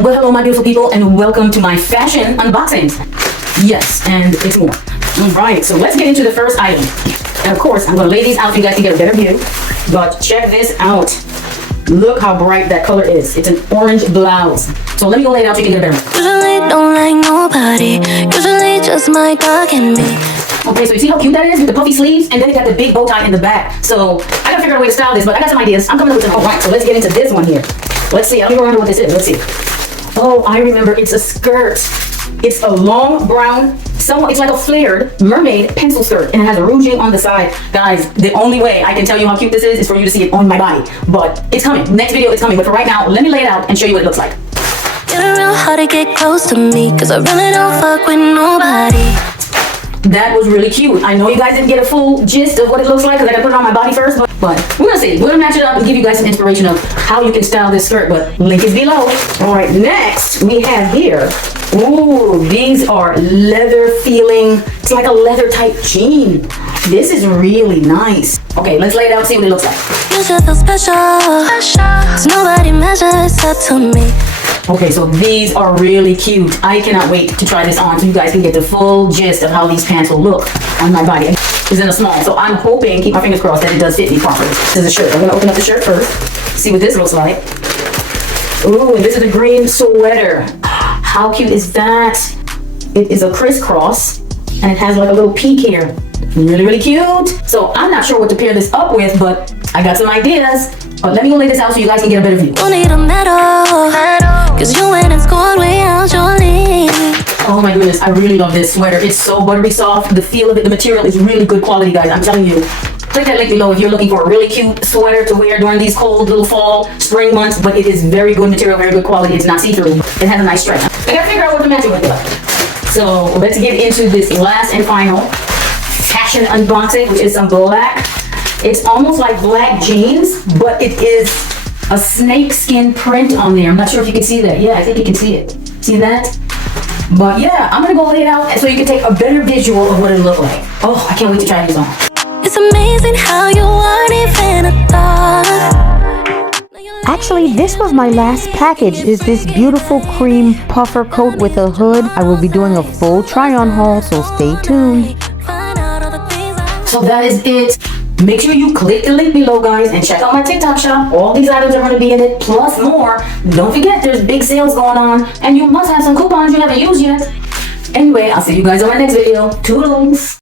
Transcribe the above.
Well, hello my beautiful people, and welcome to my fashion unboxings. Yes, and it's more. Alright, so let's get into the first item. And of course, I'm going to lay these out so you guys can get a better view. But check this out. Look how bright that color is. It's an orange blouse. So let me go lay it out so you can get a better view. Usually don't like nobody. Usually just my dog and me. Okay, so you see how cute that is with the puffy sleeves, and then it got the big bow tie in the back. So I gotta figure out a way to style this, but I got some ideas. I'm coming up with some. Alright, so let's get into this one here. Let's see. Let me go around to what this is. Let's see. Oh, I remember. It's a skirt. It's a long brown, somewhat, it's like a flared mermaid pencil skirt, and it has a ruching on the side. Guys, the only way I can tell you how cute this is for you to see it on my body. But it's coming. Next video it's coming. But for right now, let me lay it out and show you what it looks like. Get real hard to get close to me, cause I really don't fuck with nobody. That was really cute. I know you guys didn't get a full gist of what it looks like because I gotta put it on my body first, but we're gonna see. We're gonna match it up and give you guys some inspiration of how you can style this skirt, but link is below. Alright, next we have here, ooh, these are leather feeling, it's like a leather type jean. This is really nice. Okay, let's lay it out and see what it looks like. You should feel special, cause nobody measures up to me. Okay, so these are really cute. I cannot wait to try this on so you guys can get the full gist of how these pants will look on my body. It's in a small, so I'm hoping, keep my fingers crossed, that it does fit me properly. This is a shirt. I'm gonna open up the shirt first, see what this looks like. Ooh, and this is a green sweater. How cute is that? It is a crisscross, and it has like a little peak here. Really, really cute. So I'm not sure what to pair this up with, but I got some ideas. But let me go lay this out so you guys can get a better view. You need a medal, cause you went and scored way out your league. Oh my goodness, I really love this sweater. It's so buttery soft. The feel of it, the material is really good quality, guys. I'm telling you. Click that link below if you're looking for a really cute sweater to wear during these cold little fall, spring months. But it is very good material, very good quality. It's not see-through. It has a nice stretch. I gotta figure out what to match it with. So let's get into this last and final fashion unboxing, which is some black. It's almost like black jeans, but it is a snake skin print on there. I'm not sure if you can see that. Yeah, I think you can see it. See that? But yeah, I'm gonna go lay it out so you can take a better visual of what it look like. Oh, I can't wait to try these on. It's amazing how you aren't even a thought. Actually, this was my last package, is this beautiful cream puffer coat with a hood. I will be doing a full try-on haul, so stay tuned. So that is it. Make sure you click the link below, guys, and check out my TikTok shop. All these items are going to be in it, plus more. Don't forget, there's big sales going on, and you must have some coupons you haven't used yet. Anyway, I'll see you guys on my next video. Toodles!